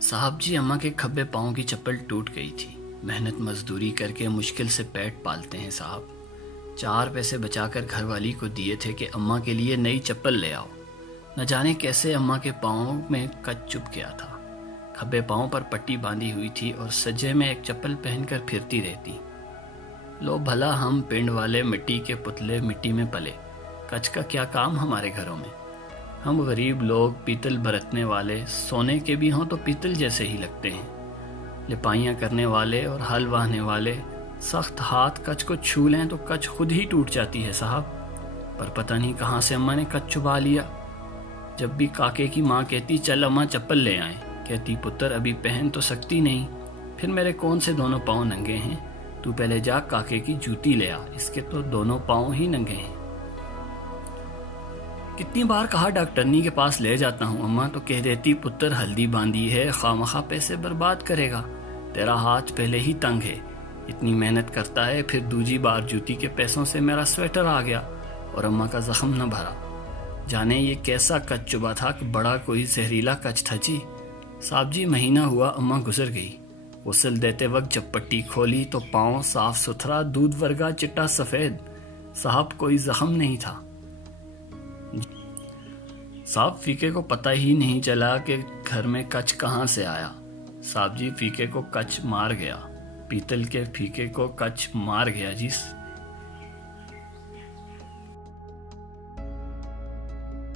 साहब जी, अम्मा के खब्बे पाँव की चप्पल टूट गई थी। मेहनत मजदूरी करके मुश्किल से पेट पालते हैं साहब। 4 पैसे बचाकर घरवाली को दिए थे कि अम्मा के लिए नई चप्पल ले आओ। न जाने कैसे अम्मा के पाँव में कच चुभ गया था। खब्बे पाँव पर पट्टी बांधी हुई थी और सज्जे में एक चप्पल पहनकर फिरती रहती। लो भला, हम पिंड वाले मिट्टी के पुतले, मिट्टी में पले, कच का क्या काम हमारे घरों में। हम गरीब लोग पीतल बरतने वाले, सोने के भी हों तो पीतल जैसे ही लगते हैं। लिपाइयाँ करने वाले और हल वाहने वाले सख्त हाथ कच को छू लें तो कच खुद ही टूट जाती है साहब। पर पता नहीं कहाँ से अम्मा ने कच चुबा लिया। जब भी काके की माँ कहती चल अम्मा चप्पल ले आए, कहती पुत्र अभी पहन तो सकती नहीं। फिर मेरे कौन से दोनों पाँव नंगे हैं, तू पहले जा काके की जूती ले आ, इसके तो दोनों पाँव ही नंगे हैं। कितनी बार कहा डॉक्टरनी के पास ले जाता हूँ अम्मा, तो कह देती पुत्र हल्दी बांधी है, खामखा पैसे बर्बाद करेगा, तेरा हाथ पहले ही तंग है। इतनी मेहनत करता है, फिर दूजी बार जूती के पैसों से मेरा स्वेटर आ गया और अम्मा का जख्म न भरा। जाने ये कैसा कच चुबा था कि बड़ा कोई जहरीला कच था जी। साहब जी, महीना हुआ अम्मा गुजर गई। गुस्ल देते वक्त जब पट्टी खोली तो पाँव साफ सुथरा, दूध वर्गा चिट्टा सफ़ेद। साहब कोई जख्म नहीं था। साहब फीके को पता ही नहीं चला कि घर में कच कहाँ से आया। साहब जी, फीके को कच मार गया, पीतल के फीके को कच मार गया जी।